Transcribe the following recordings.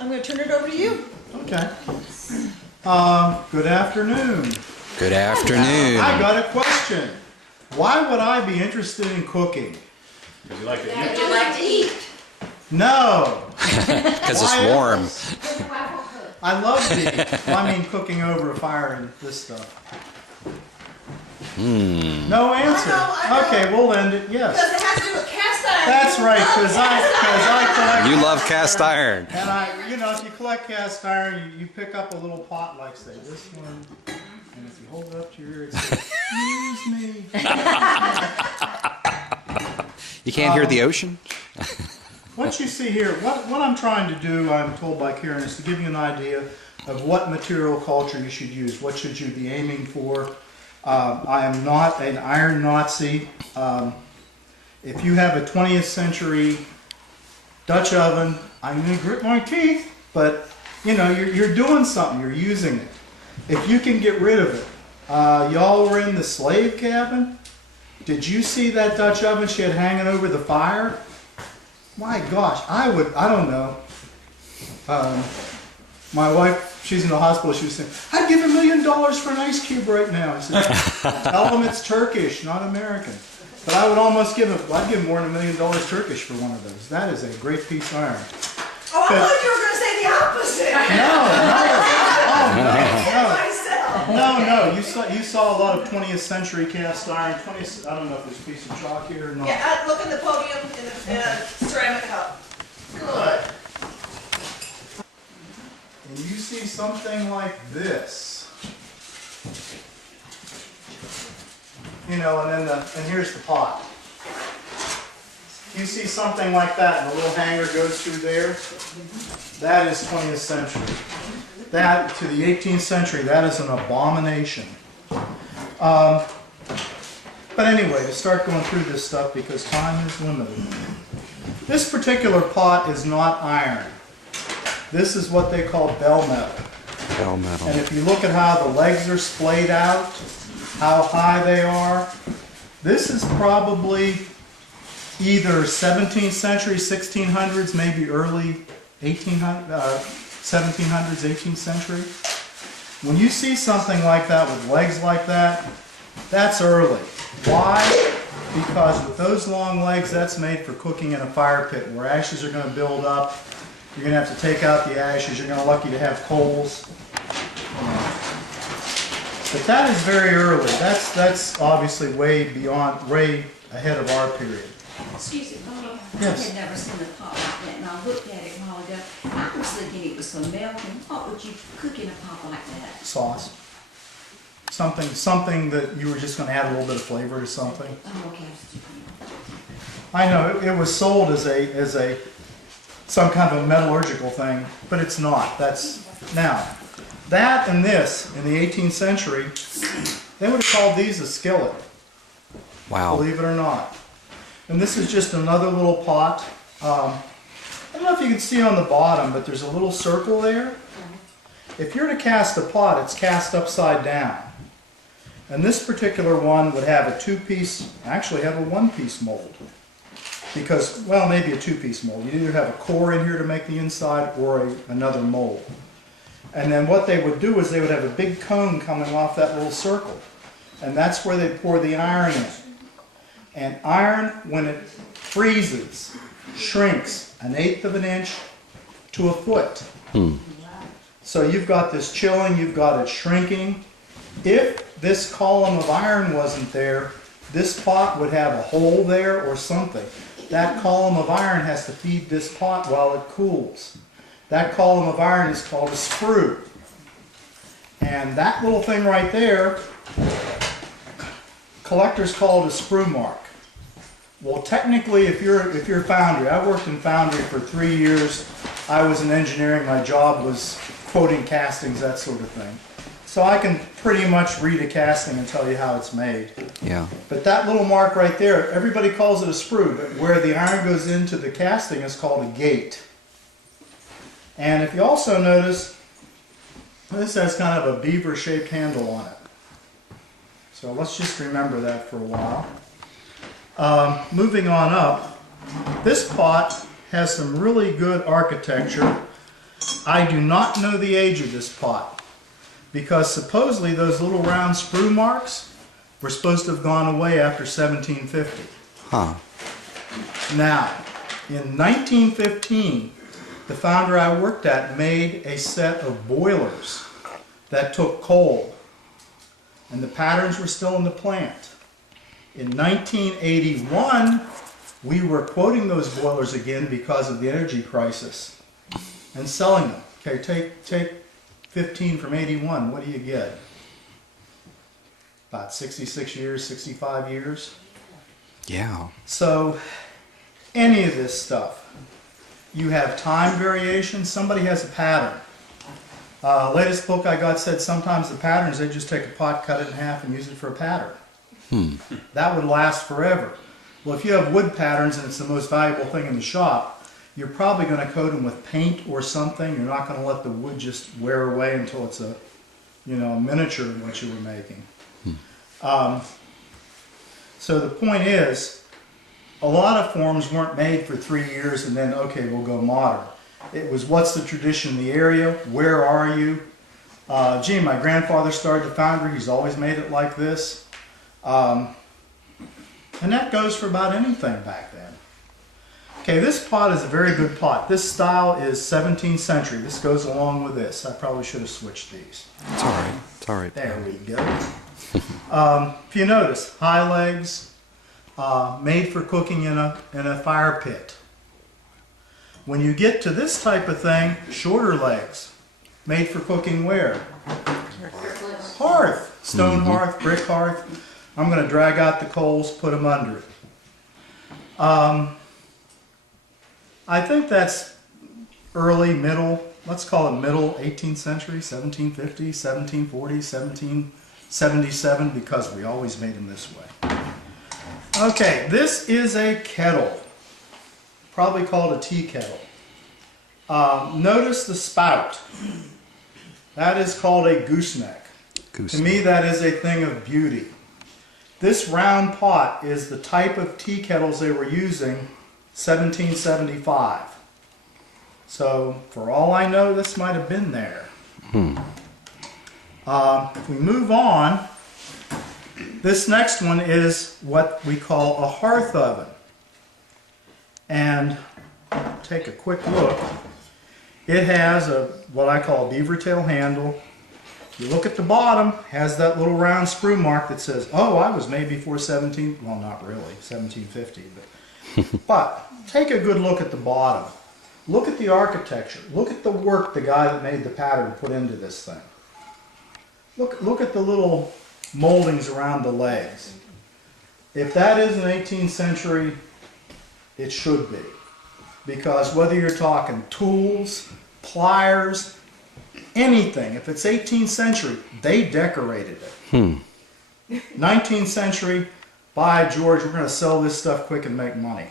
I'm going to turn it over to you. Okay. Good afternoon. Good afternoon. I got a question. Why would I be interested in cooking? Because you like to eat. Would you like to eat? No. Because it's Why warm. else? I love to eat. Well, I mean cooking over a fire and this stuff. No answer. I know. Okay, we'll end it. Yes. Does it have to do with cast iron? That's right, because I collect. You love cast iron. And if you collect cast iron, you pick up a little pot like say this one, and if you hold it up to your ear, it says, "Excuse me." You can't hear the ocean? What you see here, what I'm trying to do, I'm told by Karen, is to give you an idea of what material culture you should use. What should you be aiming for? I am not an iron Nazi. If you have a 20th century Dutch oven, I'm going to grit my teeth, but you're doing something, you're using it. If you can get rid of it. Y'all were in the slave cabin. Did you see that Dutch oven she had hanging over the fire? My gosh, I don't know. My wife, she's in the hospital, she was saying, I'd give $1 million for an ice cube right now. I said, tell them it's Turkish, not American. But I would almost I'd give more than $1 million Turkish for one of those. That is a great piece of iron. Oh, I thought you were going to say the opposite. No. You saw a lot of 20th century cast iron. I don't know if there's a piece of chalk here or not. Yeah, look in the podium in the ceramic cup. Good. And you see something like this. And here's the pot. You see something like that, and the little hanger goes through there. That is 20th century. That, to the 18th century, that is an abomination. But anyway, to start going through this stuff, because time is limited. This particular pot is not iron. This is what they call bell metal. Bell metal. And if you look at how the legs are splayed out, how high they are, this is probably either 17th century, 1600s, maybe early 1700s, 18th century. When you see something like that with legs like that, that's early. Why? Because with those long legs, that's made for cooking in a fire pit where ashes are going to build up. You're going to have to take out the ashes. You're going to be lucky to have coals. But that is very early. That's obviously way ahead of our period. Excuse me, Yes. I had never seen a pot like that, and I looked at it a while ago. I was thinking it was for milk, and what would you cook in a pot like that? Sauce. Something that you were just going to add a little bit of flavor to something. Oh, okay. I know it was sold as some kind of a metallurgical thing, but it's not. Now that and this in the 18th century, they would have called these a skillet. Wow. Believe it or not. And this is just another little pot. I don't know if you can see on the bottom, but there's a little circle there. If you're to cast a pot, it's cast upside down. And this particular one would have a actually have a one-piece mold. Because, well, maybe a two-piece mold. You'd either have a core in here to make the inside or another mold. And then what they would do is they would have a big cone coming off that little circle. And that's where they pour the iron in. And iron, when it freezes, shrinks 1/8 of an inch to a foot. So you've got this chilling, you've got it shrinking. If this column of iron wasn't there, this pot would have a hole there or something. That column of iron has to feed this pot while it cools. That column of iron is called a sprue. And that little thing right there, collectors call it a sprue mark. Well, technically, if you're foundry, I worked in foundry for 3 years. I was in engineering. My job was quoting castings, that sort of thing. So I can pretty much read a casting and tell you how it's made. Yeah. But that little mark right there, everybody calls it a sprue, but where the iron goes into the casting is called a gate. And if you also notice, this has kind of a beaver-shaped handle on it. So let's just remember that for a while. Moving on up, this pot has some really good architecture. I do not know the age of this pot because supposedly those little round sprue marks were supposed to have gone away after 1750. Huh. Now, in 1915, the foundry I worked at made a set of boilers that took coal, and the patterns were still in the plant. In 1981, we were quoting those boilers again because of the energy crisis and selling them. Okay, take 15 from 81, what do you get? About 66 years, 65 years? Yeah. So, any of this stuff, you have time variation, somebody has a pattern. Latest book I got said sometimes the patterns, they just take a pot, cut it in half, and use it for a pattern. That would last forever. Well, if you have wood patterns and it's the most valuable thing in the shop, you're probably going to coat them with paint or something. You're not going to let the wood just wear away until it's a, you know, a miniature of what you were making. So the point is, a lot of forms weren't made for 3 years and then, okay, we'll go modern. It was what's the tradition in the area, where are you? Gee, my grandfather started the foundry, he's always made it like this. And that goes for about anything back then. Okay, this pot is a very good pot. This style is 17th century. This goes along with this. I probably should have switched these. It's all right. It's all right. There we go. If you notice, high legs, made for cooking in a fire pit. When you get to this type of thing, shorter legs, made for cooking where? Hearth. Stone hearth, brick hearth. I'm going to drag out the coals, put them under it. I think that's early, middle, let's call it middle 18th century, 1750, 1740, 1777, because we always made them this way. Okay, this is a kettle, probably called a tea kettle. Notice the spout. That is called a gooseneck. To me, that is a thing of beauty. This round pot is the type of tea kettles they were using 1775. So, for all I know, this might have been there. If we move on, this next one is what we call a hearth oven. And take a quick look. It has what I call a beaver tail handle. You look at the bottom, has that little round sprue mark that says, oh, I was made before 1750, but take a good look at the bottom. Look at the architecture. Look at the work the guy that made the pattern put into this thing. Look at the little moldings around the legs. If that is an 18th century, it should be. Because whether you're talking tools, pliers, anything, if it's 18th century, they decorated it. 19th century, by George, we're going to sell this stuff quick and make money.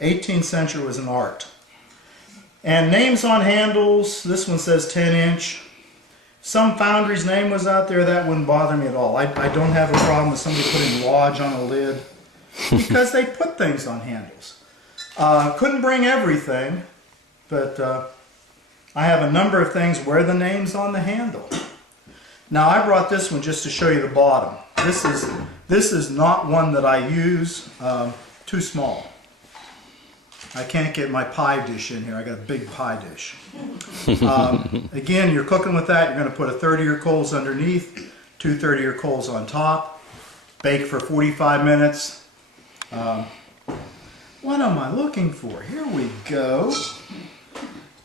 18th century was an art. And names on handles, this one says 10-inch. Some foundry's name was out there, that wouldn't bother me at all. I don't have a problem with somebody putting Lodge on a lid, because they put things on handles. Couldn't bring everything, but I have a number of things where the name's on the handle. Now I brought this one just to show you the bottom. This is not one that I use, too small. I can't get my pie dish in here. I got a big pie dish. Again, you're cooking with that. You're going to put a 30-year coals underneath, 2 30-year coals on top, bake for 45 minutes. What am I looking for? Here we go.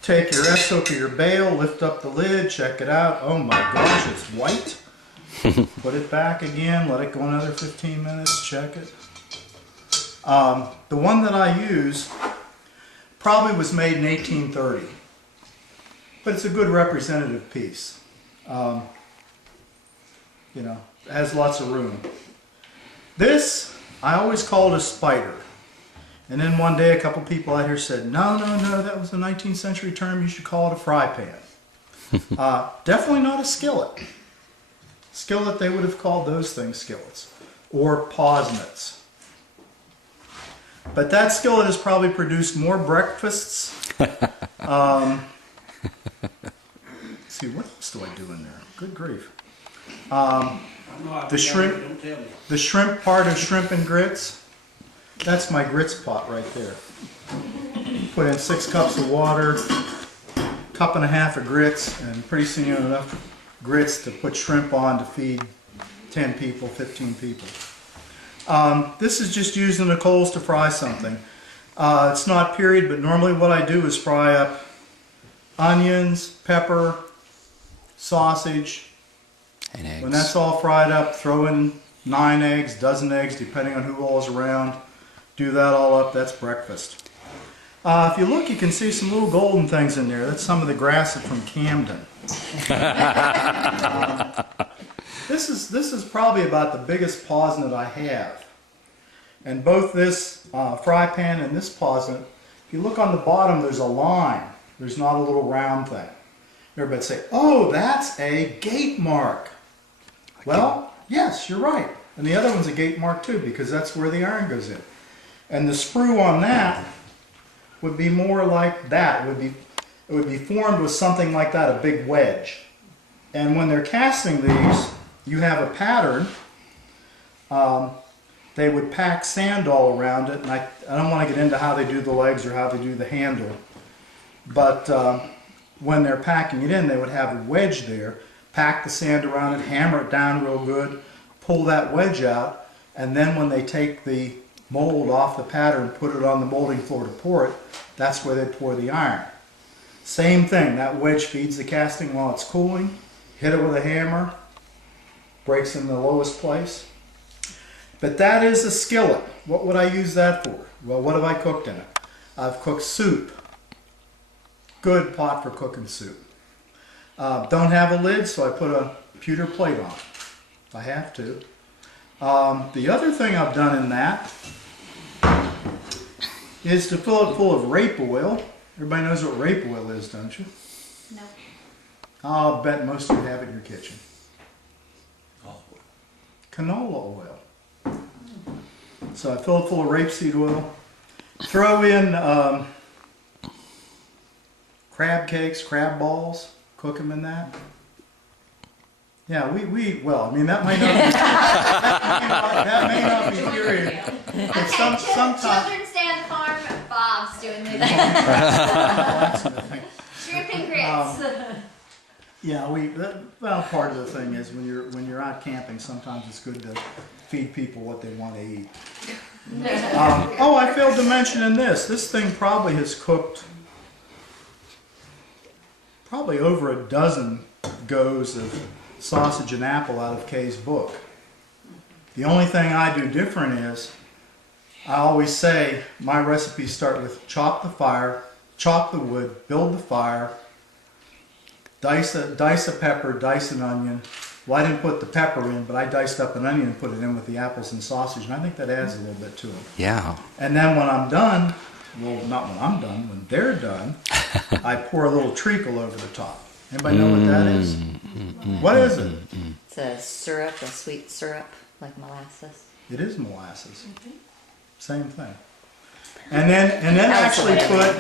Take your S-hook or your bail, lift up the lid, check it out. Oh my gosh, it's white. Put it back again, let it go another 15 minutes, check it. The one that I use probably was made in 1830, but it's a good representative piece. You know, it has lots of room. This, I always call it a spider. And then one day a couple people out here said, no, that was a 19th century term, you should call it a fry pan. Definitely not a skillet. Skillet, they would have called those things skillets. Or posnets. But that skillet has probably produced more breakfasts see, what else do I do in there? Good grief. The shrimp- Don't tell me. The shrimp part of shrimp and grits, that's my grits pot right there. Put in 6 cups of water, cup and a half of grits, and pretty soon you have enough grits to put shrimp on to feed 10 people, 15 people. This is just using the coals to fry something. It's not period, but normally what I do is fry up onions, pepper, sausage. And eggs. When that's all fried up, throw in 9 eggs, dozen eggs, depending on who all's around. Do that all up, that's breakfast. If you look, you can see some little golden things in there. That's some of the grass from Camden. This is probably about the biggest pausnit I have. And both this fry pan and this pausnit, if you look on the bottom, there's a line. There's not a little round thing. Everybody say, oh, that's a gate mark. Well, yes, you're right. And the other one's a gate mark too, because that's where the iron goes in. And the sprue on that would be more like that. It would be formed with something like that, a big wedge. And when they're casting these, you have a pattern. They would pack sand all around it, and I don't want to get into how they do the legs or how they do the handle. But when they're packing it in, they would have a wedge there, pack the sand around it, hammer it down real good, pull that wedge out, and then when they take the mold off the pattern, put it on the molding floor to pour it, that's where they pour the iron. Same thing, that wedge feeds the casting while it's cooling, hit it with a hammer, breaks in the lowest place. But that is a skillet. What would I use that for? Well, what have I cooked in it? I've cooked soup. Good pot for cooking soup. Don't have a lid, so I put a pewter plate on it if I have to. The other thing I've done in that is to fill it full of rape oil. Everybody knows what rape oil is, don't you? No. I'll bet most of you have it in your kitchen. Oh, Canola oil. So I fill it full of rapeseed oil. Throw in crab cakes, crab balls. Cook them in that. Yeah, well, I mean that might not be, that may not be period. But sometimes. Children's Day on the Farm, Bob's doing the shrimp and grits. Yeah, well, part of the thing is when you're out camping, sometimes it's good to feed people what they want to eat. Oh, I failed to mention in this. This thing probably has cooked probably over a dozen goes of sausage and apple out of Kay's book. The only thing I do different is I always say my recipes start with chop the wood, build the fire, dice a pepper, dice an onion. Well, I didn't put the pepper in, but I diced up an onion and put it in with the apples and sausage, and I think that adds a little bit to it. Yeah. And then when I'm done, well, not when I'm done, when they're done, I pour a little treacle over the top. Anybody know what that is? What is it? It's a syrup, a sweet syrup, like molasses. It is molasses. Same thing. And then actually put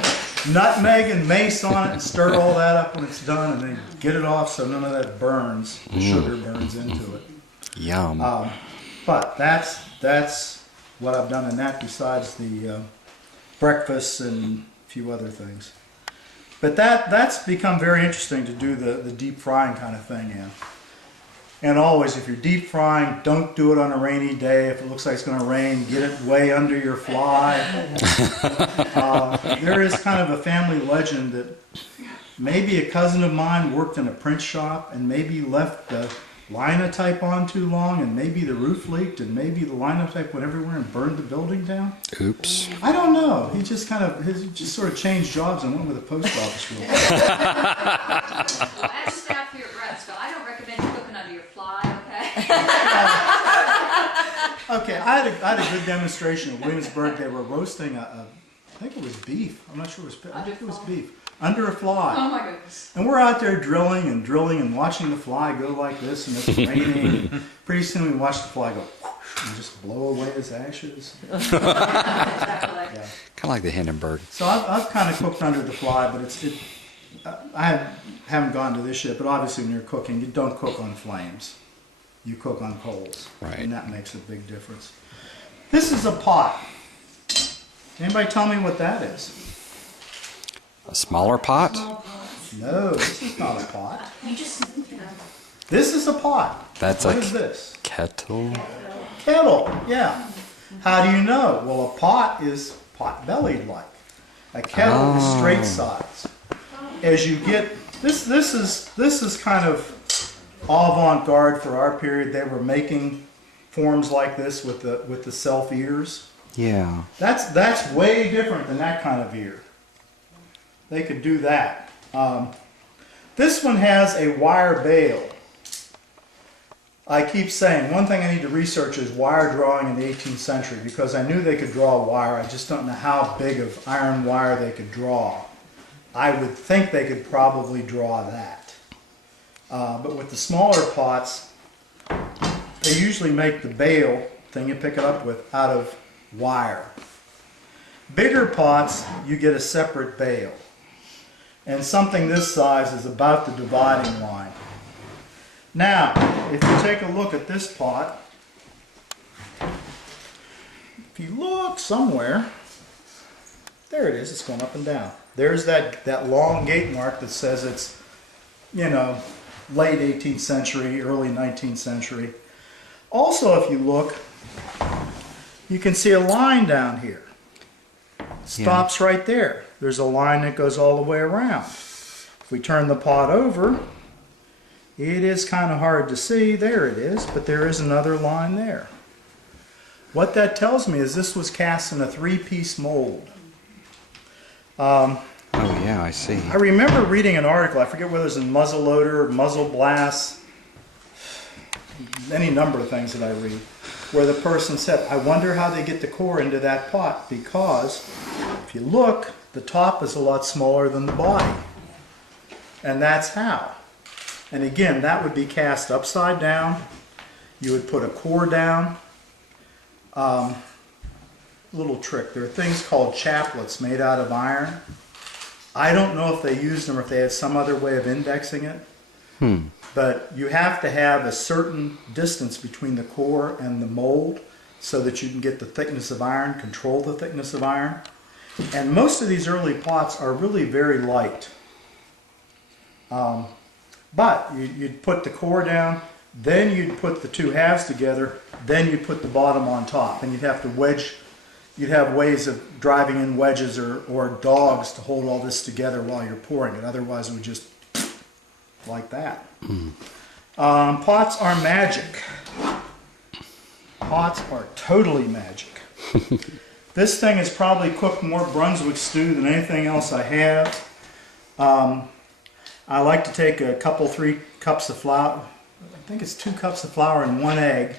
nutmeg and mace on it and stir all that up when it's done, and then get it off so none of that burns. The sugar burns into it. Yum. But that's what I've done in that, besides the breakfast and a few other things. But that's become very interesting to do the deep frying kind of thing in. And always, if you're deep frying, don't do it on a rainy day. If it looks like it's going to rain, get it way under your fly. There is kind of a family legend that maybe a cousin of mine worked in a print shop and maybe left the linotype on too long, and maybe the roof leaked, and maybe the linotype went everywhere and burned the building down. Oops. I don't know. He just sort of changed jobs and went with the post office real quick. Well, as staff here at Brattonville, I don't recommend you cooking under your fly, okay? Okay, I had a good demonstration at Williamsburg. They were roasting I think it was beef. I'm not sure it was. I think it was beef under a fly. Oh my goodness. And we're out there drilling and watching the fly go like this, and it's raining. Pretty soon we watch the fly go whoosh, and just blow away its ashes. Exactly. Yeah. Kind of like the Hindenburg. So I've kind of cooked under the fly, but I haven't gone to this yet, but obviously when you're cooking, you don't cook on flames. You cook on coals. Right. And that makes a big difference. This is a pot. Anybody tell me what that is? A smaller pot? No, this is not a pot. You just, This is a pot. That's What a is this? kettle. Kettle, yeah. How do you know? Well, a pot is pot-bellied like. A kettle is straight sides. As you get this is kind of avant-garde for our period. They were making forms like this with the self ears. Yeah. That's way different than that kind of ear. They could do that. This one has a wire bail. I keep saying one thing I need to research is wire drawing in the 18th century, because I knew they could draw wire. I just don't know how big of iron wire they could draw. I would think they could probably draw that. But with the smaller pots, they usually make the bail thing you pick it up with out of wire. Bigger pots, you get a separate bail. And something this size is about the dividing line. Now, if you take a look at this pot, if you look somewhere, there it is, it's going up and down. There's that long gate mark that says it's, you know, late 18th century, early 19th century. Also, if you look, you can see a line down here. Stops right there. There's a line that goes all the way around. If we turn the pot over, it is kind of hard to see. There it is, but there is another line there. What that tells me is this was cast in a 3-piece mold. Oh yeah, I see. I remember reading an article, I forget whether it was in Muzzleloader, Muzzle Blast, any number of things that I read, where the person said, I wonder how they get the core into that pot, because if you look, the top is a lot smaller than the body. And that's how. And again, that would be cast upside down. You would put a core down. Little trick, there are things called chaplets made out of iron. I don't know if they used them or if they had some other way of indexing it. But you have to have a certain distance between the core and the mold so that you can get the thickness of iron, control the thickness of iron. And most of these early pots are really very light. But you'd put the core down, then you'd put the two halves together, then you'd put the bottom on top. And you'd have to wedge, you'd have ways of driving in wedges or dogs to hold all this together while you're pouring it. Otherwise it would just like that. Pots are magic. Pots are totally magic. This thing has probably cooked more Brunswick stew than anything else I have. I like to take a couple, 3 cups of flour. I think it's 2 cups of flour and 1 egg.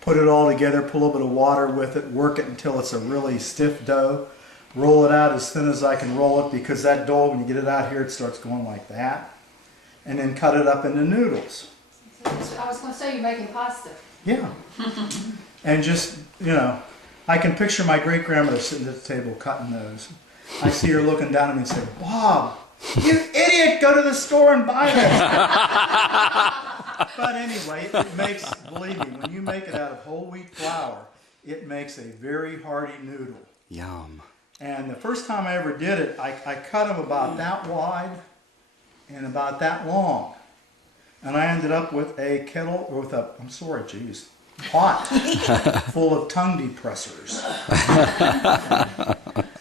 Put it all together, put a little bit of water with it, work it until it's a really stiff dough. Roll it out as thin as I can roll it, because that dough, when you get it out here, it starts going like that. And then cut it up into noodles. I was going to say you're making pasta. Yeah. And just, you know, I can picture my great-grandmother sitting at the table cutting those. I see her looking down at me and say, Bob, you idiot, go to the store and buy this. But anyway, it makes, believe me, when you make it out of whole wheat flour, it makes a very hearty noodle. Yum. And the first time I ever did it, I cut them about that wide and about that long. And I ended up with a kettle, or with a, I'm sorry, geez, pot full of tongue depressors.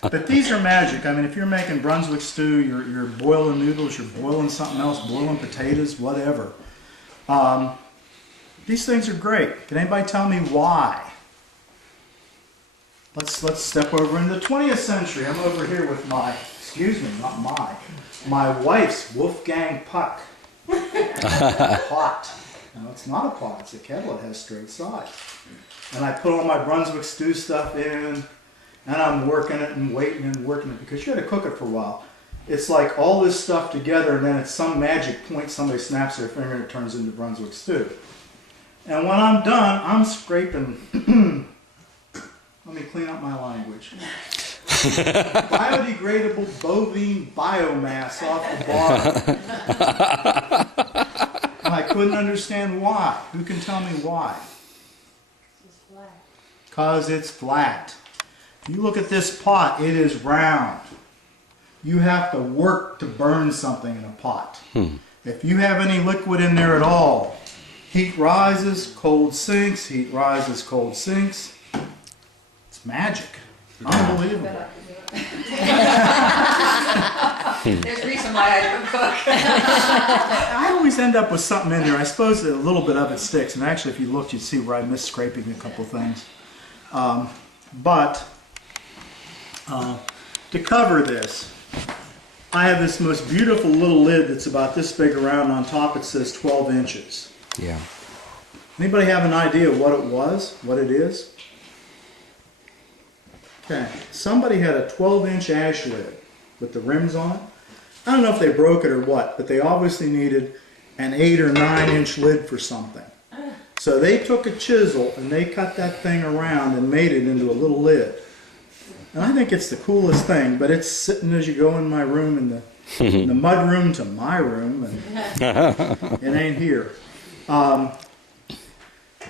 But these are magic. I mean, if you're making Brunswick stew, you're boiling noodles, you're boiling something else, boiling potatoes, whatever. These things are great. Can anybody tell me why? Let's step over into the 20th century. I'm over here with my, excuse me, not my wife's Wolfgang Puck. Pot. No, it's not a pot, it's a kettle. It has straight sides. And I put all my Brunswick stew stuff in, and I'm working it and waiting and working it, because you had to cook it for a while. It's like all this stuff together, and then at some magic point somebody snaps their finger and it turns into Brunswick stew. And when I'm done, I'm scraping, let me clean up my language. biodegradable bovine biomass off the bottom. And I couldn't understand why. Who can tell me why? Because it's flat. You look at this pot, it is round. You have to work to burn something in a pot. If you have any liquid in there at all, heat rises, cold sinks, heat rises, cold sinks. It's magic. Unbelievable. There's a reason why I don't cook. I always end up with something in there. I suppose that a little bit of it sticks. And actually, if you looked, you'd see where I missed scraping a couple things. To cover this, I have this most beautiful little lid that's about this big around. On top it says 12 inches. Yeah. Anybody have an idea what it was? What it is? Okay. Somebody had a 12-inch ash lid with the rims on it. I don't know if they broke it or what, but they obviously needed an 8 or 9-inch lid for something. So they took a chisel and they cut that thing around and made it into a little lid. And I think it's the coolest thing, but it's sitting as you go in my room in the mud room to my room, and it ain't here.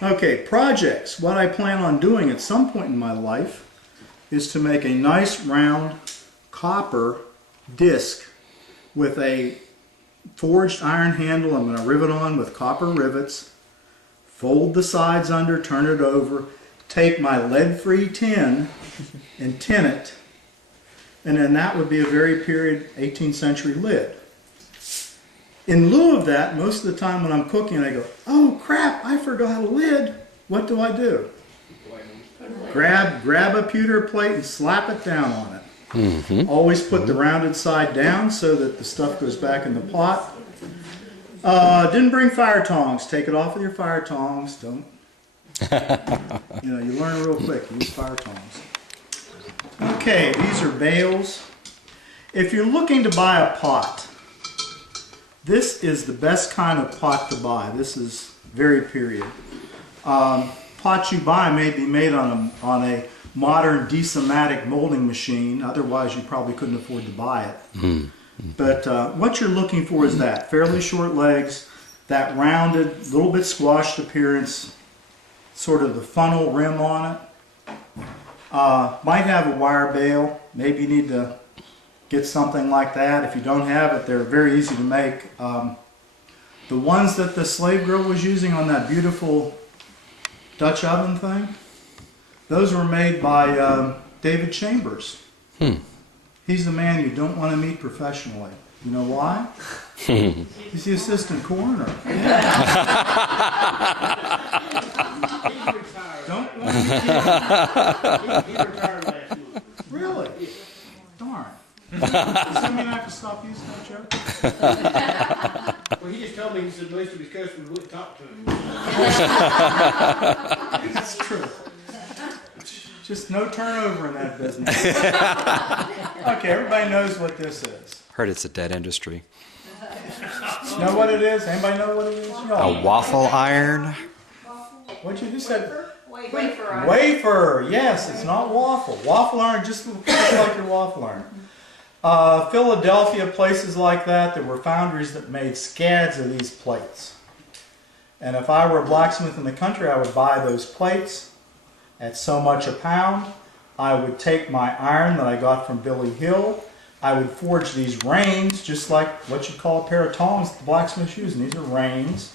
Okay, projects. What I plan on doing at some point in my life is to make a nice round copper disc with a forged iron handle. I'm going to rivet on with copper rivets, fold the sides under, turn it over, take my lead-free tin and tin it, and then that would be a very period 18th century lid. In lieu of that, most of the time when I'm cooking, I go, oh crap, I forgot a lid. What do I do? Grab a pewter plate and slap it down on it. Always put the rounded side down so that the stuff goes back in the pot. Didn't bring fire tongs. Take it off with your fire tongs. Don't. You learn real quick. Use fire tongs. Okay, these are bales. If you're looking to buy a pot, this is the best kind of pot to buy. This is very period. Pots you buy may be made on a modern Desomatic molding machine. Otherwise, you probably couldn't afford to buy it. But what you're looking for is that fairly short legs, that rounded, little bit squashed appearance, sort of the funnel rim on it. Might have a wire bale. Maybe you need to get something like that. If you don't have it, they're very easy to make. The ones that the slave girl was using on that beautiful Dutch oven thing, those were made by David Chambers. He's the man you don't want to meet professionally. You know why? He's the assistant coroner. Don't want to meet him. He retired last week. Really? Darn. Does that mean I have to stop using that joke? Well, he just told me, he said most of his customers wouldn't talk to him. That's true. Just no turnover in that business. Okay, everybody knows what this is. Heard it's a dead industry. Know what it is? Anybody know what it is? A waffle iron? What you just said? Wafer iron. Wafer. Yes, it's not waffle. Waffle iron just looks like your waffle iron. Philadelphia, places like that, there were foundries that made scads of these plates. And if I were a blacksmith in the country, I would buy those plates at so much a pound. I would take my iron that I got from Billy Hill. I would forge these reins, just like what you call a pair of tongs that the blacksmith's using. These are reins.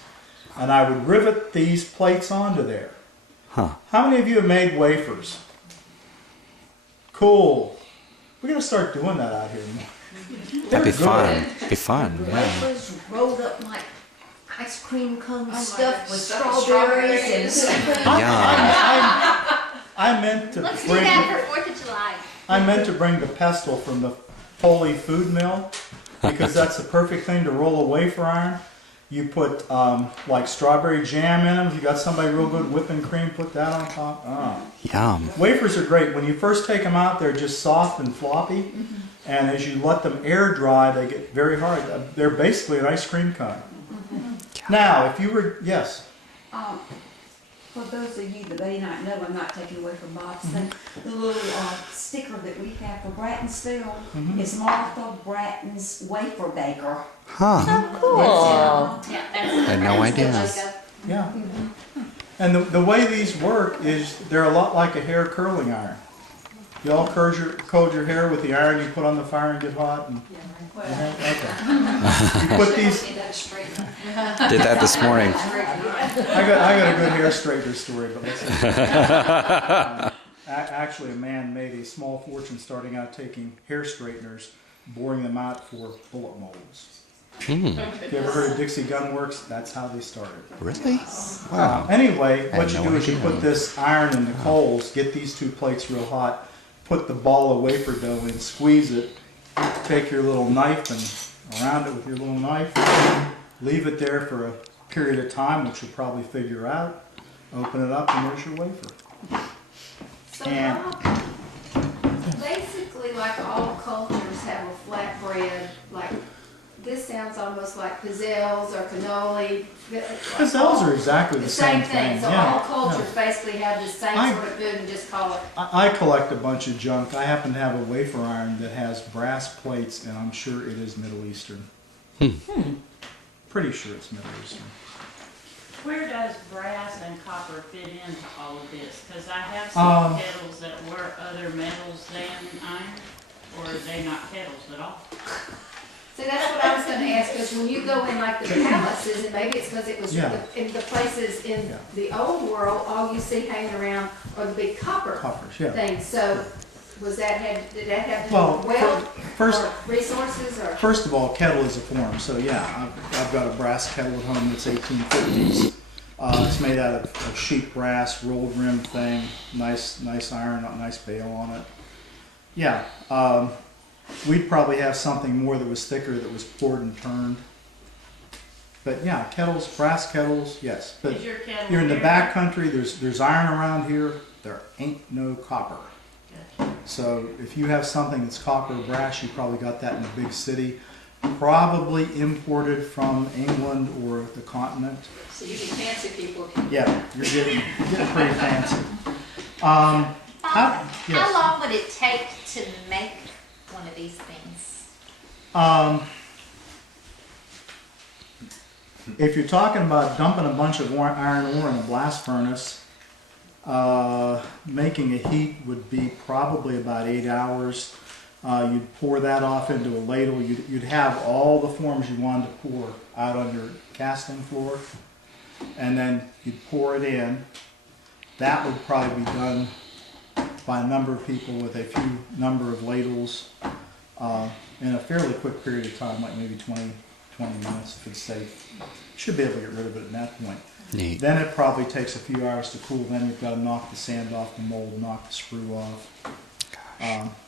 And I would rivet these plates onto there. Huh. How many of you have made wafers? Cool. We're going to start doing that out here more. That'd be They're fun. good. Be fun, yeah. Wafers rolled up like ice cream cone my stuffed with goodness. strawberries and Strawberries. Yum. I meant to Let's do bring. that for 4th of July. I meant to bring the pestle from the Foley food mill because that's the perfect thing to roll a wafer iron. You put like strawberry jam in them. If you got somebody real good whipping cream, put that on top. Oh. Yum. Wafers are great. When you first take them out, they're just soft and floppy. And as you let them air dry, they get very hard. They're basically an ice cream cone. Now, if you were, yes, For those of you that may not know, I'm not taking away from Bob's thing, the little sticker that we have for Brattonsville is Martha Bratton's Wafer Baker. Huh. Cool. Yeah, that's Had no idea. logo. Yeah. And the way these work is they're a lot like a hair curling iron. You all curl your hair with the iron you put on the fire and get hot. And, okay. You put these. Need that straightened. Did that this morning. I got a good hair straightener story, but listen. Actually, a man made a small fortune starting out taking hair straighteners, boring them out for bullet molds. Hmm. If you ever heard of Dixie Gun Works? That's how they started. Really? Wow. Anyway, I what had you no do is you idea. put this iron in the coals, get these two plates real hot, put the ball of wafer dough in, squeeze it, take your little knife and around it with your little knife, leave it there for a period of time, which you'll probably figure out, open it up, and there's your wafer. So And- Bob, basically like all cultures have a flatbread, like this sounds almost like pizzelles or cannoli. Pizzelles are exactly the same thing. So Yeah, all cultures yeah. basically have the same I- sort of food and just call it. I collect a bunch of junk. I happen to have a wafer iron that has brass plates, and I'm sure it is Middle Eastern. Pretty sure it's Middle Eastern. Where does brass and copper fit into all of this? Because I have Um, some kettles that were other metals than iron, or are they not kettles at all? See, that's what I was gonna ask, because when you go in like the palaces, and maybe it's because it was Yeah. in the places in Yeah. the old world, all you see hanging around are the big copper Coppers, yeah. things. So did that have to do Well, with wealth first, or resources or? First of all, kettle is a form, so yeah, I've got a brass kettle at home that's 1850s. It's made out of sheet brass, rolled rim thing, nice iron, nice bale on it. Yeah, we'd probably have something more that was thicker that was poured and turned. But yeah, kettles, brass kettles, yes. But Is your kettle you're in the here? back country, there's iron around here, there ain't no copper. So if you have something that's copper or brass, you probably got that in a big city, probably imported from England or the continent. So you can fancy people. Yeah, you're getting pretty fancy. How Yes. long would it take to make one of these things? If you're talking about dumping a bunch of iron ore in a blast furnace, making a heat would be probably about 8 hours. You'd pour that off into a ladle. You'd have all the forms you wanted to pour out on your casting floor, and then you'd pour it in. That would probably be done by a number of people with a few number of ladles in a fairly quick period of time, like maybe 20 minutes if it's safe. Should be able to get rid of it at that point. Neat. Then it probably takes a few hours to cool. Then you've got to knock the sand off the mold, knock the screw off.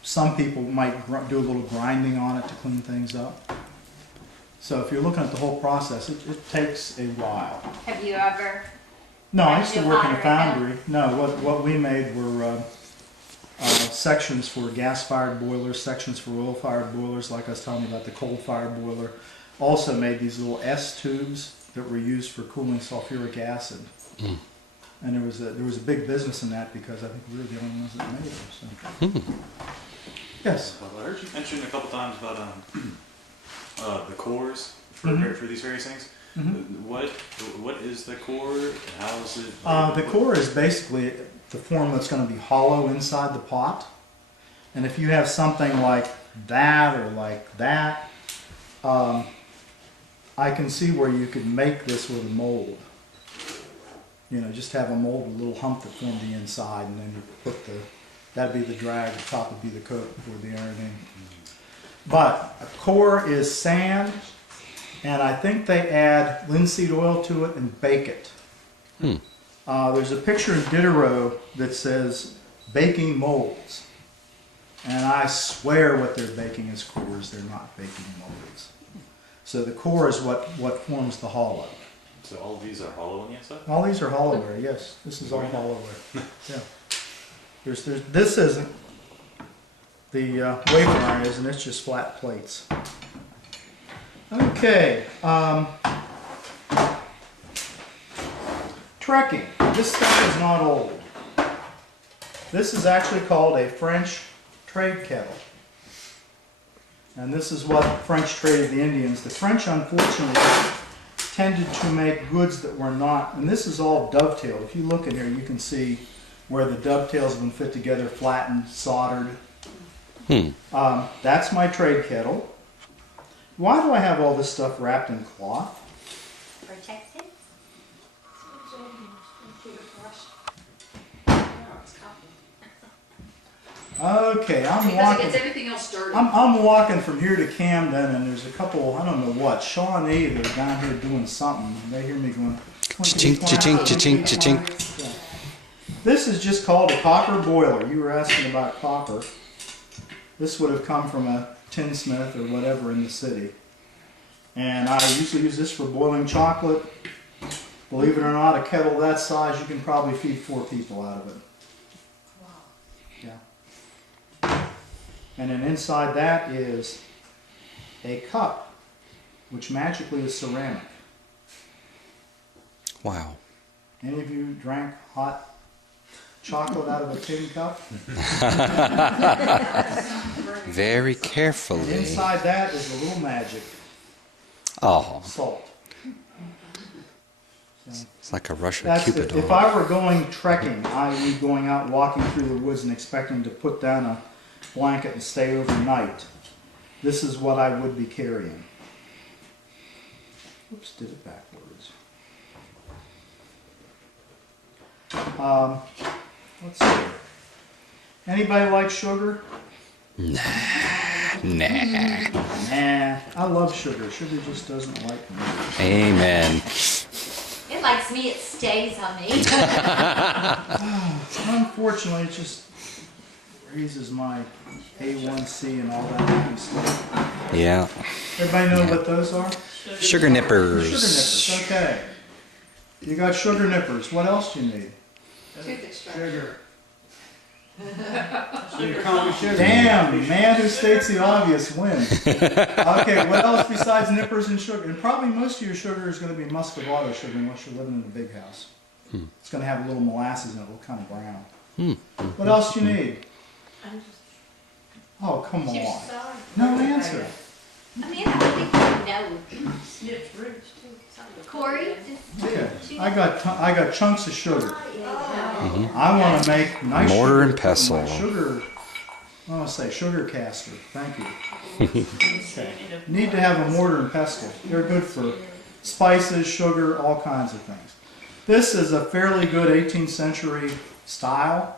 Some people might do a little grinding on it to clean things up. So if you're looking at the whole process, it takes a while. Have you ever? No, I used to work in a Pottery, huh? foundry. No, what we made were sections for gas-fired boilers, sections for oil-fired boilers, like I was telling you about the coal-fired boiler. Also made these little S tubes that were used for cooling sulfuric acid. Mm. And there was a big business in that because I think we were the only ones that made them. So. Yes. Well, I heard you mention a couple times about the cores for, Mhm. for these various things. Mhm. What is the core? How is it? The core is basically the form that's going to be hollow inside the pot. And if you have something like that or like that, I can see where you could make this with a mold. You know, just have a mold with a little hump that formed the inside, and then you put that'd be the drag, the top would be the coat for the ironing. But a core is sand, and I think they add linseed oil to it and bake it. Hmm. There's a picture in Diderot that says baking molds. And I swear what they're baking is cores, they're not baking molds. So the core is what forms the hollow. So all of these are hollow on the inside? All these are hollowware, yes. This is all hollowware. Yeah. This isn't. The wafer iron isn't, it's just flat plates. Okay. Trekking. This stuff is not old. This is actually called a French trade kettle. And this is what French traded the Indians. The French, unfortunately, tended to make goods that were not, and this is all dovetailed. If you look in here, you can see where the dovetails have been fit together, flattened, soldered. That's my trade kettle. Why do I have all this stuff wrapped in cloth? Protect it. Okay, I'm Because it walking. gets everything else dirty. I'm walking from here to Camden, and there's a couple, I don't know what, Shawnee, they're down here doing something. They hear me going, Cha-ching, cha-ching, cha-ching, cha-ching. Yeah. This is just called a copper boiler. You were asking about copper. This would have come from a tinsmith or whatever in the city. And I usually use this for boiling chocolate. Believe it or not, a kettle that size, you can probably feed 4 people out of it. Yeah. And then inside that is a cup, which magically is ceramic. Wow. Any of you drank hot chocolate out of a tin cup? Very carefully. Inside that is a little magic. Oh, Salt. it's like a Russian That's Cupid if doll. I were going trekking, i.e. going out walking through the woods and expecting to put down a blanket and stay overnight, this is what I would be carrying. Oops, did it backwards. Let's see. Anybody like sugar? Nah. Nah, I love sugar. Sugar just doesn't like me. Amen. It likes me, it stays on me. Unfortunately, it just raises my A1C and all that happy stuff. Yeah. Everybody know what those are? Sugar nippers. Sugar nippers, okay. You got sugar nippers. What else do you need? Tooth extraction. Sugar. You call me sugar. Damn, the man who states the obvious wins. Okay, what else besides nippers and sugar? And probably most of your sugar is going to be muscovado sugar unless you're living in a big house. It's going to have a little molasses in it, a little kind of brown. What else do you need? Oh, come on. No answer. I mean, I think you know. Snips roots too. Corey? Yeah, I got chunks of sugar. I want to make nice Mortar sugar and for pestle. my sugar. I want to say sugar caster. Thank you. Okay. Need to have a mortar and pestle. They're good for spices, sugar, all kinds of things. This is a fairly good 18th century style.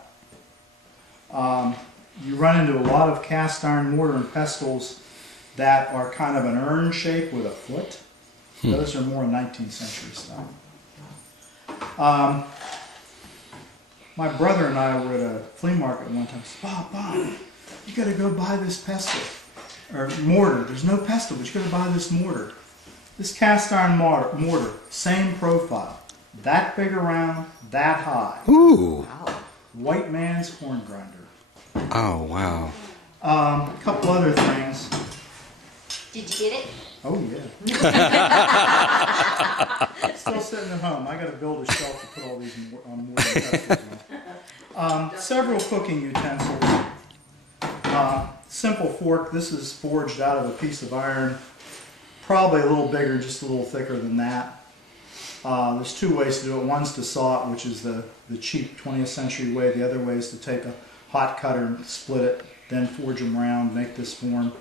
You run into a lot of cast iron mortar and pestles that are kind of an urn shape with a foot. Those are more 19th century style. My brother and I were at a flea market one time. Bob, you got to go buy this pestle or mortar. There's no pestle, but you got to buy this mortar. This cast iron mortar, same profile, that big around, that high. Ooh. White man's corn grinder. Oh, wow. A couple other things. Did you get it? Oh yeah. Still sitting at home. I got to build a shelf to put all these mortar and pestles on. Several cooking utensils. Simple fork. This is forged out of a piece of iron. Probably a little bigger, just a little thicker than that. There's 2 ways to do it. One's to saw it, which is the cheap 20th century way. The other way is to take a hot cutter and split it, then forge them round, make this form.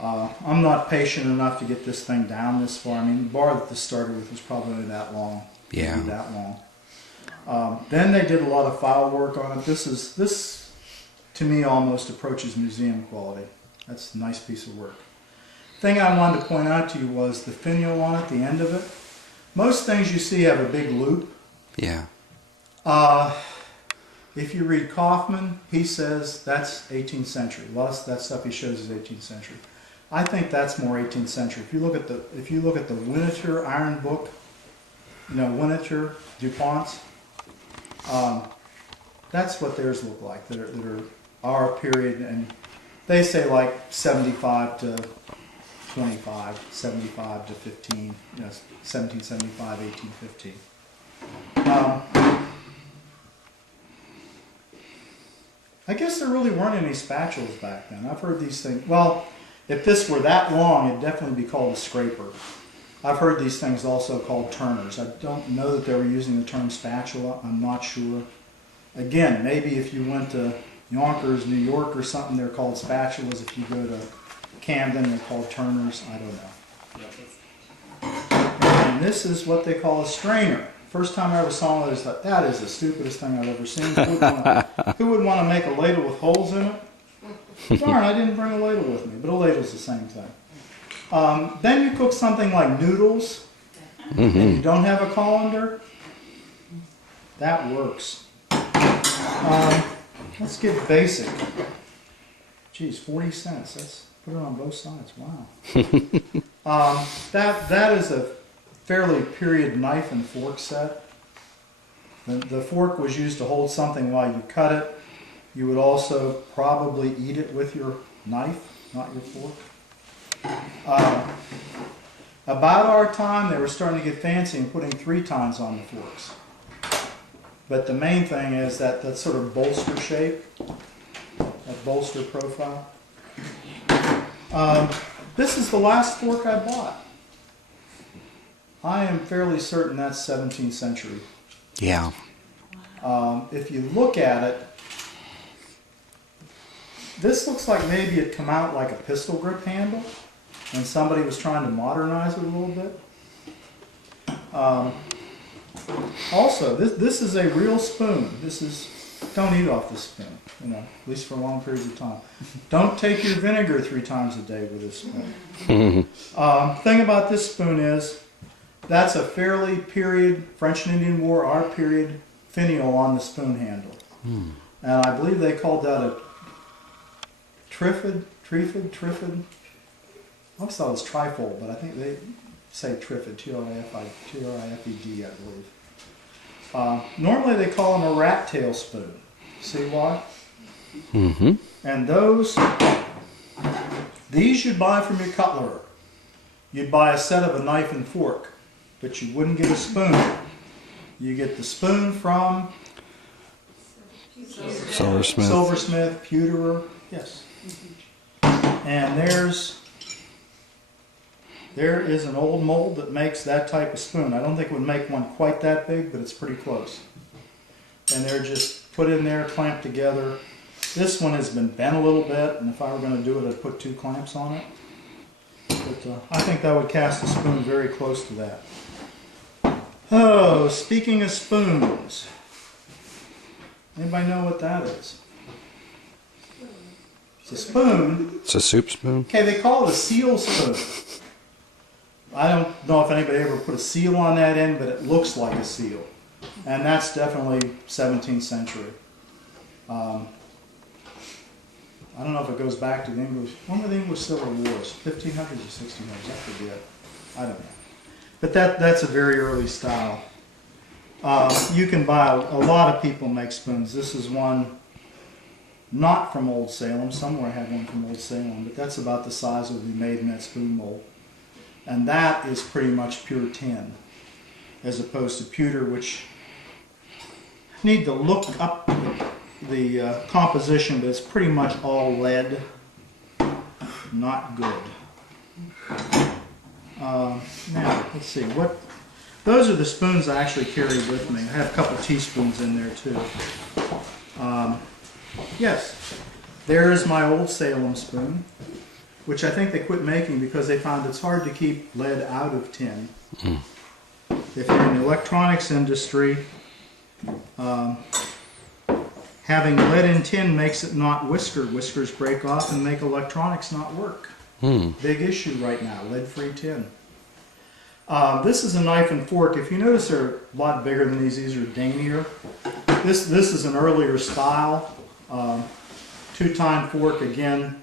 I'm not patient enough to get this thing down this far. I mean, the bar that this started with was probably only that long. Yeah. Maybe that long. Then they did a lot of file work on it. This to me almost approaches museum quality. That's a nice piece of work. Thing I wanted to point out to you was the finial on it, the end of it. Most things you see have a big loop. Yeah. If you read Kaufman, he says that's 18th century. A lot of that stuff he shows is 18th century. I think that's more 18th century. If you look at the Winneter iron book, you know, Winneter, DuPont's, that's what theirs look like. That are our period, and they say like 75 to 25, 75 to 15, you know, 1775, 1815. I guess there really weren't any spatulas back then. I've heard these things. Well, if this were that long, it'd definitely be called a scraper. I've heard these things also called turners. I don't know that they were using the term spatula. I'm not sure. Again, maybe if you went to Yonkers, New York or something, they're called spatulas. If you go to Camden, they're called turners. I don't know. And this is what they call a strainer. First time I ever saw one, I thought, that is the stupidest thing I've ever seen. Who would want to make a ladle with holes in it? Darn, I didn't bring a ladle with me, but a ladle's the same thing. Then you cook something like noodles, and you don't have a colander. That works. Let's get basic. Geez, 40 cents. Let's put it on both sides. Wow. That is a fairly period knife and fork set. The fork was used to hold something while you cut it. You would also probably eat it with your knife, not your fork. About our time, they were starting to get fancy and putting 3 tines on the forks. But the main thing is that sort of bolster shape, that bolster profile. This is the last fork I bought. I am fairly certain that's 17th century. Yeah. If you look at it, this looks like maybe it come out like a pistol grip handle, and somebody was trying to modernize it a little bit. Also, this is a real spoon. Don't eat off this spoon, at least for long periods of time. Don't take your vinegar 3 times a day with this spoon. Thing about this spoon is, that's a fairly period, French and Indian War, our period finial on the spoon handle. And I believe they called that a triffid. I always thought it was trifold, but I think they say triffid, T-R-I-F-I-D, I believe. Normally they call them a rat tail spoon. See why? And these you'd buy from your cutlery. You'd buy a set of a knife and fork, but you wouldn't get a spoon. You get the spoon from Silversmith, Pewterer, yes. And there is an old mold that makes that type of spoon. I don't think it would make one quite that big, but it's pretty close. And they're just put in there, clamped together. This one has been bent a little bit, and if I were going to do it, I'd put 2 clamps on it. But I think that would cast a spoon very close to that. Oh, speaking of spoons, anybody know what that is? It's a spoon. It's a soup spoon? Okay, they call it a seal spoon. I don't know if anybody ever put a seal on that end, but it looks like a seal. And that's definitely 17th century. I don't know if it goes back to the English. When were the English Civil Wars? 1500s or 1600s? I forget. I don't know. But that's a very early style. You can buy, a lot of people make spoons. This is one not from Old Salem. Somewhere I had one from Old Salem, but that's about the size it would be made in that spoon mold. And that is pretty much pure tin, as opposed to pewter, which need to look up the composition, but it's pretty much all lead. Not good. Now, let's see. Those are the spoons I actually carry with me. I have a couple teaspoons in there, too. Yes, there is my Old Salem spoon, which I think they quit making because they found it's hard to keep lead out of tin. If you're in the electronics industry, having lead in tin makes it not whisker. Whiskers break off and make electronics not work. Big issue right now, lead-free tin. This is a knife and fork. If you notice, they're a lot bigger than these. These are daintier. This is an earlier style. 2-tine fork, again,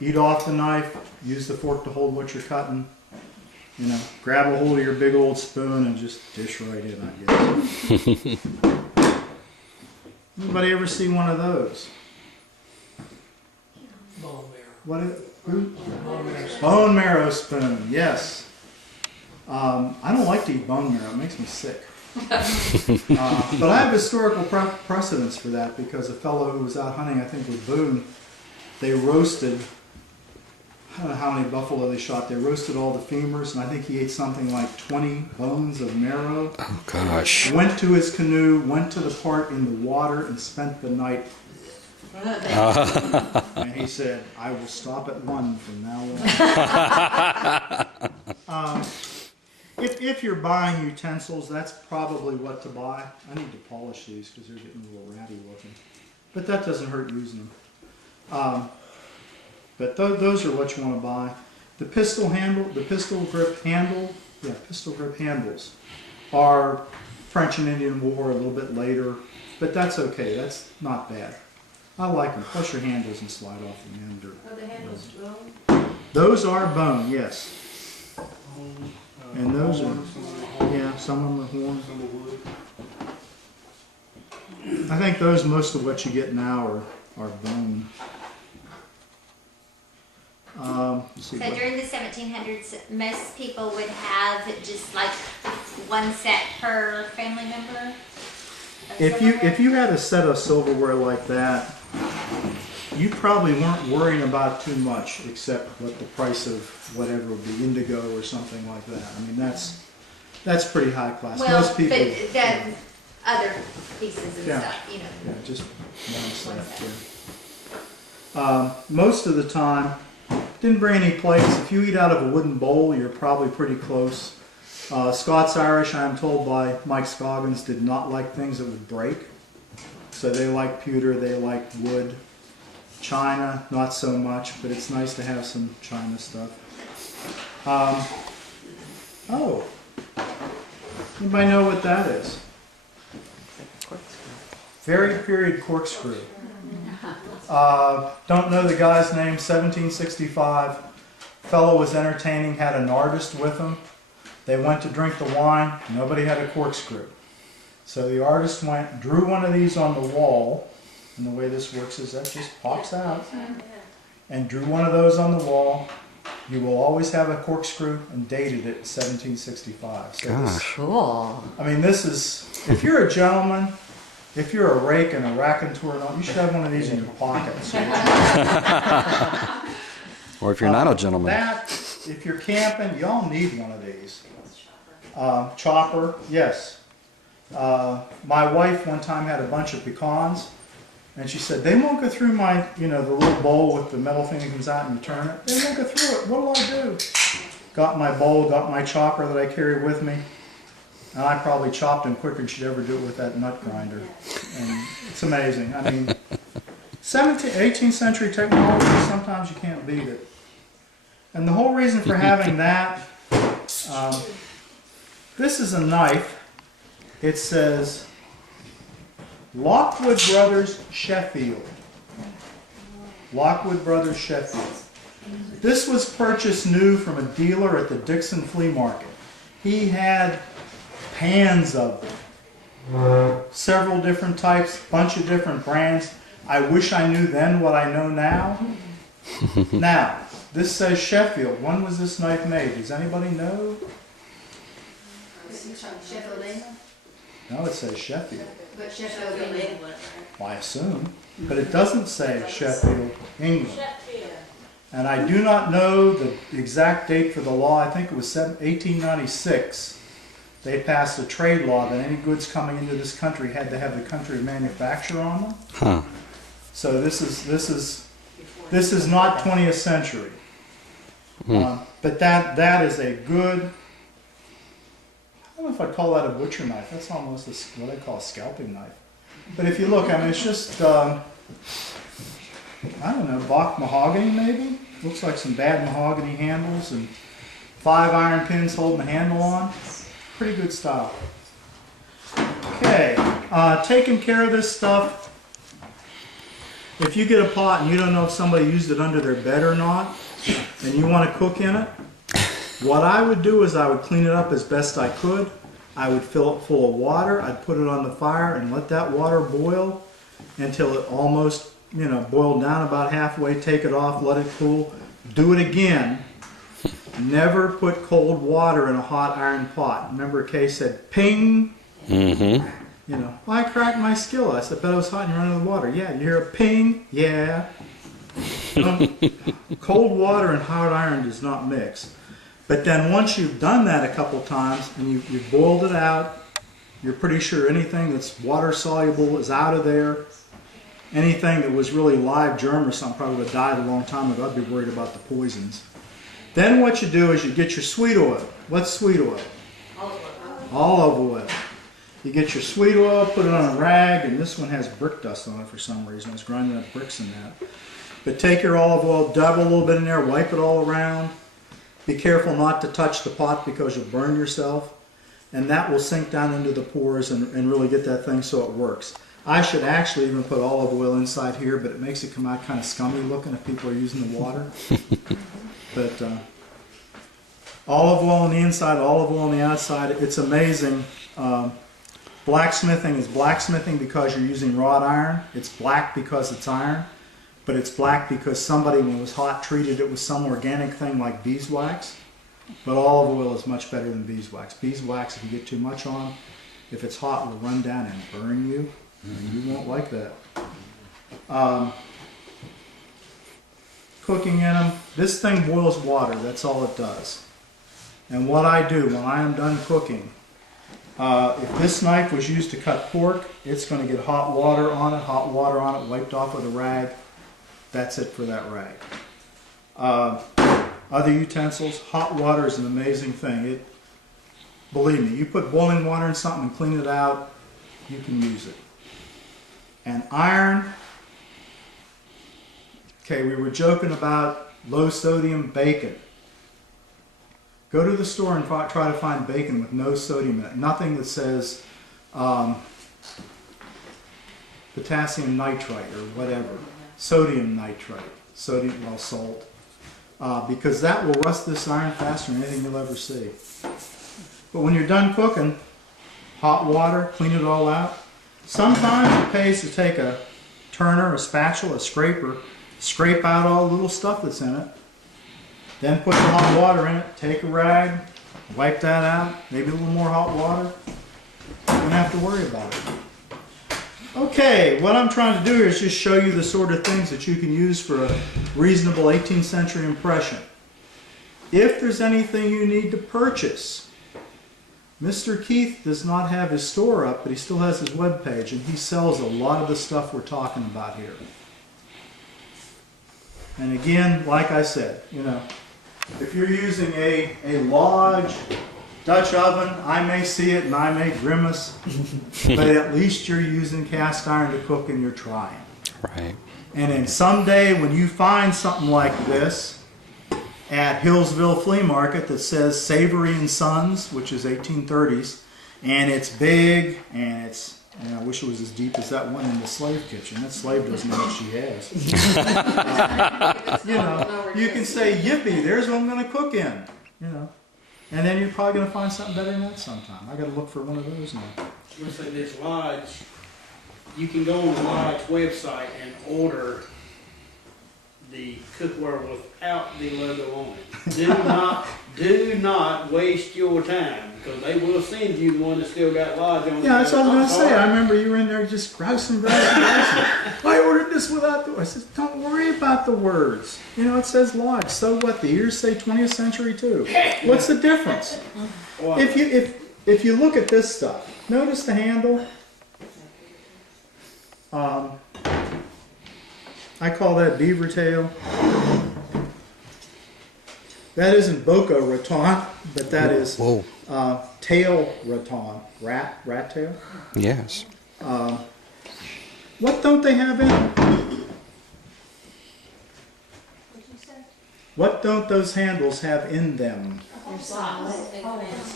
eat off the knife, use the fork to hold what you're cutting. Grab a hold of your big old spoon and just dish right in, I guess. Anybody ever see one of those? Bone marrow. What is, who? Bone marrow. Bone marrow spoon, yes. I don't like to eat bone marrow, it makes me sick. But I have historical precedence for that because a fellow who was out hunting, I think with Boone, they roasted, I don't know how many buffalo they shot, they roasted all the femurs, and I think he ate something like 20 bones of marrow. Oh, gosh. Went to his canoe, went to the part in the water, and spent the night. And he said, I will stop at one from now on. If you're buying utensils, that's probably what to buy. I need to polish these because they're getting a little ratty looking. But that doesn't hurt using them. But those are what you want to buy. The pistol grip handles are French and Indian War, a little bit later. But that's okay, that's not bad. I like them, plus your hand doesn't slide off the end. Are the handles bone? Those are bone, yes. And those are, yeah, some of them are horn. I think those, most of what you get now are bone. So during the 1700s, most people would have just like one set per family member? If you had a set of silverware like that, you probably weren't worrying about too much except what the price of whatever would be, indigo or something like that. I mean, that's pretty high class. Well, Most people, but then other pieces and Yeah. stuff, you know. yeah, just one set. Yeah. Most of the time, didn't bring any plates. If you eat out of a wooden bowl, you're probably pretty close. Scots Irish, I'm told by Mike Scoggins, did not like things that would break. So they like pewter, they like wood. China, not so much, but it's nice to have some China stuff. Oh, anybody know what that is? Very period corkscrew. Don't know the guy's name, 1765. Fellow was entertaining, had an artist with him. They went to drink the wine, nobody had a corkscrew. So the artist went, drew one of these on the wall, and the way this works is that just pops out, and drew one of those on the wall. You will always have a corkscrew, and dated it 1765. So Gosh. Cool. I mean, this is, if you're a gentleman, if you're a rake and a raconteur, and all, you should have one of these in your pocket. Or if you're not a gentleman. That, if you're camping, y'all need one of these. Chopper, yes. My wife one time had a bunch of pecans, and she said, they won't go through my, the little bowl with the metal thing that comes out and you turn it. They won't go through it. What'll I do? Got my bowl, got my chopper that I carry with me, and I probably chopped them quicker than she'd ever do it with that nut grinder. And it's amazing. I mean, 18th century technology, sometimes you can't beat it. And the whole reason for having that, this is a knife. It says Lockwood Brothers Sheffield. Lockwood Brothers Sheffield. This was purchased new from a dealer at the Dixon Flea Market. He had pans of them. Several different types, bunch of different brands. I wish I knew then what I know now. Now, this says Sheffield. When was this knife made? Does anybody know? Sheffield, England? No, it says Sheffield. But Sheffield, England. Well, I assume. But it doesn't say Sheffield, England. And I do not know the exact date for the law. I think it was 1896. They passed a trade law that any goods coming into this country had to have the country of manufacture on them. Huh. So this is not 20th century. But that is a good, I don't know if I'd call that a butcher knife. That's almost what I call a scalping knife. But if you look, I mean, it's just, I don't know, Bach mahogany maybe? Looks like some bad mahogany handles and 5 iron pins holding the handle on. Pretty good style. Okay, taking care of this stuff. If you get a pot and you don't know if somebody used it under their bed or not, and you want to cook in it, what I would do is I would clean it up as best I could. I would fill it full of water. I'd put it on the fire and let that water boil until it almost, boiled down about halfway. Take it off, let it cool. Do it again. Never put cold water in a hot iron pot. Remember Kay said ping, Mm-hmm. You know, well, I cracked my skillet. I said, bet it was hot and you ran into the water. Yeah, you hear a ping? Yeah. Cold water and hot iron does not mix. But then once you've done that a couple times and you've boiled it out, you're pretty sure anything that's water soluble is out of there. Anything that was really live germ or something probably would have died a long time ago. I'd be worried about the poisons. Then what you do is you get your sweet oil. What's sweet oil? Olive oil. You get your sweet oil, put it on a rag, and this one has brick dust on it for some reason. I was grinding up bricks in that. But take your olive oil, dab a little bit in there, wipe it all around. Be careful not to touch the pot because you'll burn yourself. And that will sink down into the pores and really get that thing so it works. I should actually even put olive oil inside here, but it makes it come out kind of scummy looking if people are using the water. But olive oil on the inside, olive oil on the outside, it's amazing. Blacksmithing is blacksmithing because you're using wrought iron. It's black because it's iron, but it's black because somebody, when it was hot, treated it with some organic thing like beeswax. But olive oil is much better than beeswax. Beeswax, if you get too much on, if it's hot, will run down and burn you. And you won't like that. Cooking in them, this thing boils water, that's all it does. And what I do when I am done cooking, if this knife was used to cut pork, it's going to get hot water on it, wiped off with a rag. That's it for that rag. Other utensils, hot water is an amazing thing. Believe me, you put boiling water in something and clean it out, you can use it. And iron, okay, we were joking about low sodium bacon. Go to the store and try to find bacon with no sodium in it. Nothing that says potassium nitrite or whatever. Sodium nitrite, salt. Because that will rust this iron faster than anything you'll ever see. But when you're done cooking, hot water, clean it all out. Sometimes it pays to take a turner, a spatula, a scraper, scrape out all the little stuff that's in it. Then put the hot water in it, take a rag, wipe that out, maybe a little more hot water. You don't have to worry about it. Okay, what I'm trying to do here is just show you the sort of things that you can use for a reasonable 18th century impression. If there's anything you need to purchase, Mr. Keith does not have his store up, but he still has his web page, and he sells a lot of the stuff we're talking about here. And again, like I said, you know, if you're using a large Dutch oven, I may see it and I may grimace, but at least you're using cast iron to cook and you're trying. Right. And then someday when you find something like this at Hillsville Flea Market that says Savory and Sons, which is 1830s, and it's big and it's, and I wish it was as deep as that one in the slave kitchen. That slave doesn't know what she has. You know, you can say, yippee, there's what I'm going to cook in. You know, and then you're probably going to find something better than that sometime. I got to look for one of those now. Let's say this Lodge, you can go on the Lodge website and order the cookware without the logo on it. Do not waste your time, because they will send you the one that still got Lodge on it. Yeah, that's what I was going to say. I remember you were in there just grousing. I ordered this without the. I said, don't worry about the words. You know, it says Lodge. So what? The ears say 20th century too. What's the difference? If you look at this stuff, notice the handle. I call that beaver tail. That isn't Boca Raton, but that is tail raton, rat tail. Yes. What don't they have in them? What don't those handles have in them?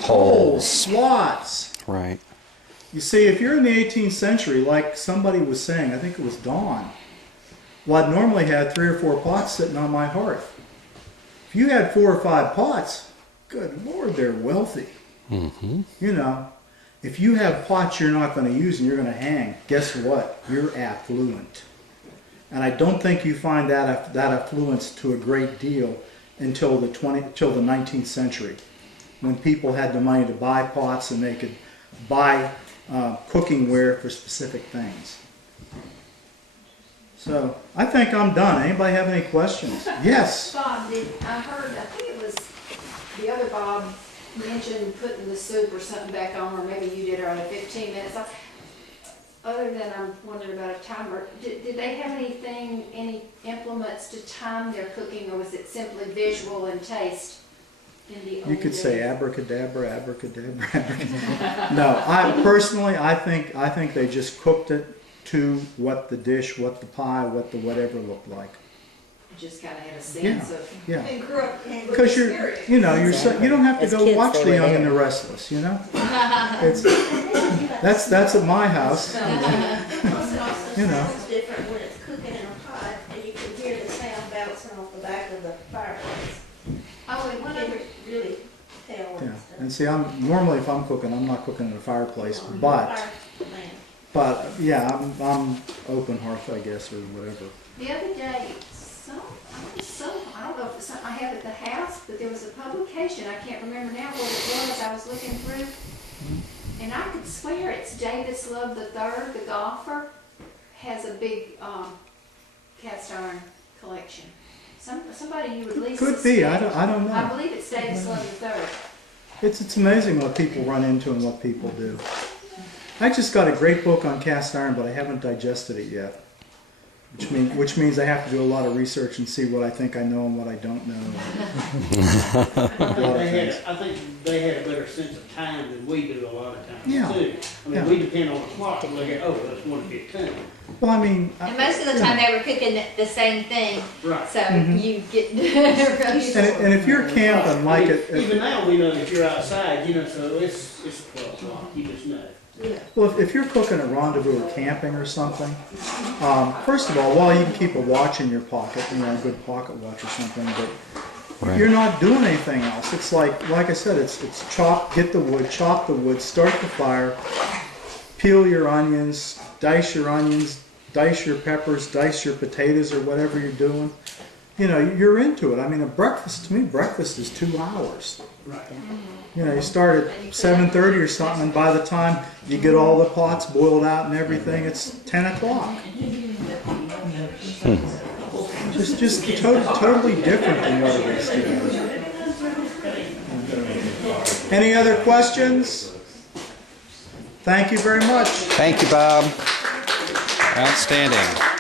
Holes, slots. Right. You see, if you're in the 18th century, like somebody was saying, I think it was Dawn, well, I'd normally had 3 or 4 pots sitting on my hearth. If you had 4 or 5 pots, good Lord, they're wealthy. Mm-hmm. You know, if you have pots you're not going to use and you're going to hang, guess what? You're affluent. And I don't think you find that affluence to a great deal until the 19th century, when people had the money to buy pots and they could buy cooking-ware for specific things. So I think I'm done. Anybody have any questions? Yes. Bob, I think it was the other Bob mentioned putting the soup or something back on, or maybe you did around 15 minutes. Other than I'm wondering about a timer, did they have any implements to time their cooking, or was it simply visual and taste? You could say abracadabra, abracadabra, abracadabra. No, I think they just cooked it to what the dish, what the pie, what the whatever looked like. Just kind of had a sense of. Yeah. And grew up with Because you don't have to As go kids, watch they The were Young there. and the Restless, you know. That's at my house. You know. It's different when it's cooking in a pot and you can hear the sound bouncing off the back of the fireplace. Oh, and one other. Really tell when Yeah. it's done. And see, normally if I'm cooking, I'm not cooking in a fireplace, but yeah, I'm open hearth, I guess, or whatever. The other day, I don't know if it's something I have at the house, but there was a publication, I can't remember now what it was, I was looking through, and I could swear it's Davis Love III, the golfer, has a big cast iron collection. Somebody you would least Could be, suspect. I don't I know. believe it's Davis Love III. It's amazing what people run into and what people do. I just got a great book on cast iron, but I haven't digested it yet. Which means I have to do a lot of research and see what I think I know and what I don't know. I think they had a better sense of time than we do a lot of times Yeah. too. I mean, Yeah. we depend on the clock and look at, oh, that's 1:15. Well, I mean, And most of the time they were cooking the same thing, Right. so Mhm. you get. and if you're camping like Even now, we know that you're outside, you know, so it's 12 o'clock, you just know. well, if you're cooking at Rendezvous or camping or something, first of all, while you can keep a watch in your pocket, a good pocket watch or something, but Right. you're not doing anything else. It's like I said, it's get the wood, chop the wood, start the fire, peel your onions, dice your peppers, dice your potatoes or whatever you're doing. You're into it. I mean, to me, breakfast is 2 hours. Right. You start at 7:30 or something, and by the time you get all the pots boiled out and everything, it's 10 o'clock. Just totally different than what it is today. Any other questions? Thank you very much. Thank you, Bob. Outstanding.